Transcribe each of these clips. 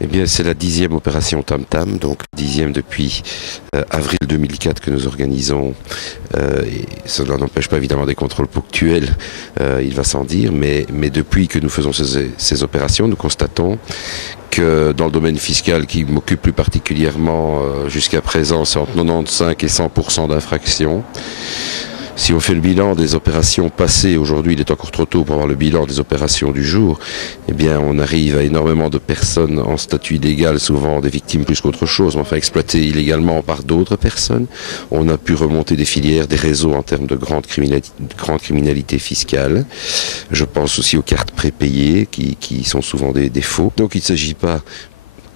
Eh bien, c'est la 10e opération Tam Tam, donc 10e depuis avril 2004 que nous organisons. Et cela n'empêche pas évidemment des contrôles ponctuels, il va sans dire, mais depuis que nous faisons ces opérations, nous constatons que dans le domaine fiscal qui m'occupe plus particulièrement jusqu'à présent, c'est entre 95 et 100% d'infractions. Si on fait le bilan des opérations passées, aujourd'hui il est encore trop tôt pour avoir le bilan des opérations du jour, eh bien on arrive à énormément de personnes en statut illégal, souvent des victimes plus qu'autre chose, mais enfin exploitées illégalement par d'autres personnes. On a pu remonter des filières, des réseaux en termes de grande criminalité fiscale. Je pense aussi aux cartes prépayées qui sont souvent des faux. Donc il ne s'agit pas,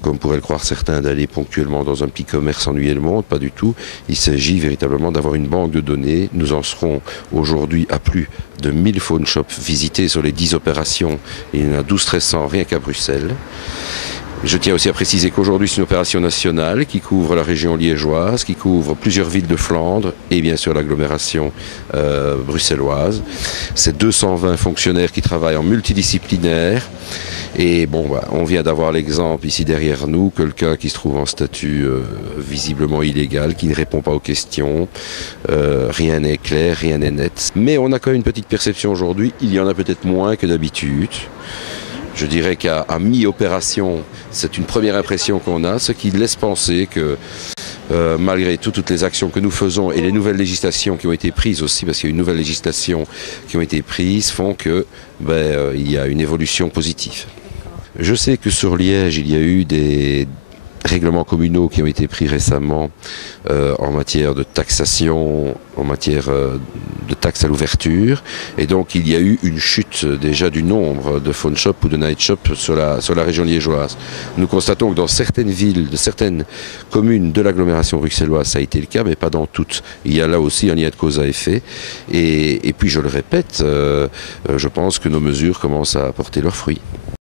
comme pourraient le croire certains, d'aller ponctuellement dans un petit commerce ennuyer le monde, pas du tout. Il s'agit véritablement d'avoir une banque de données. Nous en serons aujourd'hui à plus de 1000 phone shops visités sur les 10 opérations. Il y en a 1200 rien qu'à Bruxelles. Je tiens aussi à préciser qu'aujourd'hui c'est une opération nationale qui couvre la région liégeoise, qui couvre plusieurs villes de Flandre et bien sûr l'agglomération bruxelloise. C'est 220 fonctionnaires qui travaillent en multidisciplinaire. Et bon, on vient d'avoir l'exemple ici derrière nous, quelqu'un qui se trouve en statut visiblement illégal, qui ne répond pas aux questions, rien n'est clair, rien n'est net. Mais on a quand même une petite perception aujourd'hui, il y en a peut-être moins que d'habitude. Je dirais qu'à mi-opération, c'est une première impression qu'on a, ce qui laisse penser que malgré toutes les actions que nous faisons et les nouvelles législations qui ont été prises aussi, parce qu'il y a une nouvelle législation qui ont été prises, font que il y a une évolution positive. Je sais que sur Liège, il y a eu des règlements communaux qui ont été pris récemment en matière de taxation, en matière de taxes à l'ouverture. Et donc il y a eu une chute déjà du nombre de phone shops ou de night shops sur la région liégeoise. Nous constatons que dans certaines villes, de certaines communes de l'agglomération bruxelloise, ça a été le cas, mais pas dans toutes. Il y a là aussi un lien de cause à effet. Et puis je le répète, je pense que nos mesures commencent à porter leurs fruits.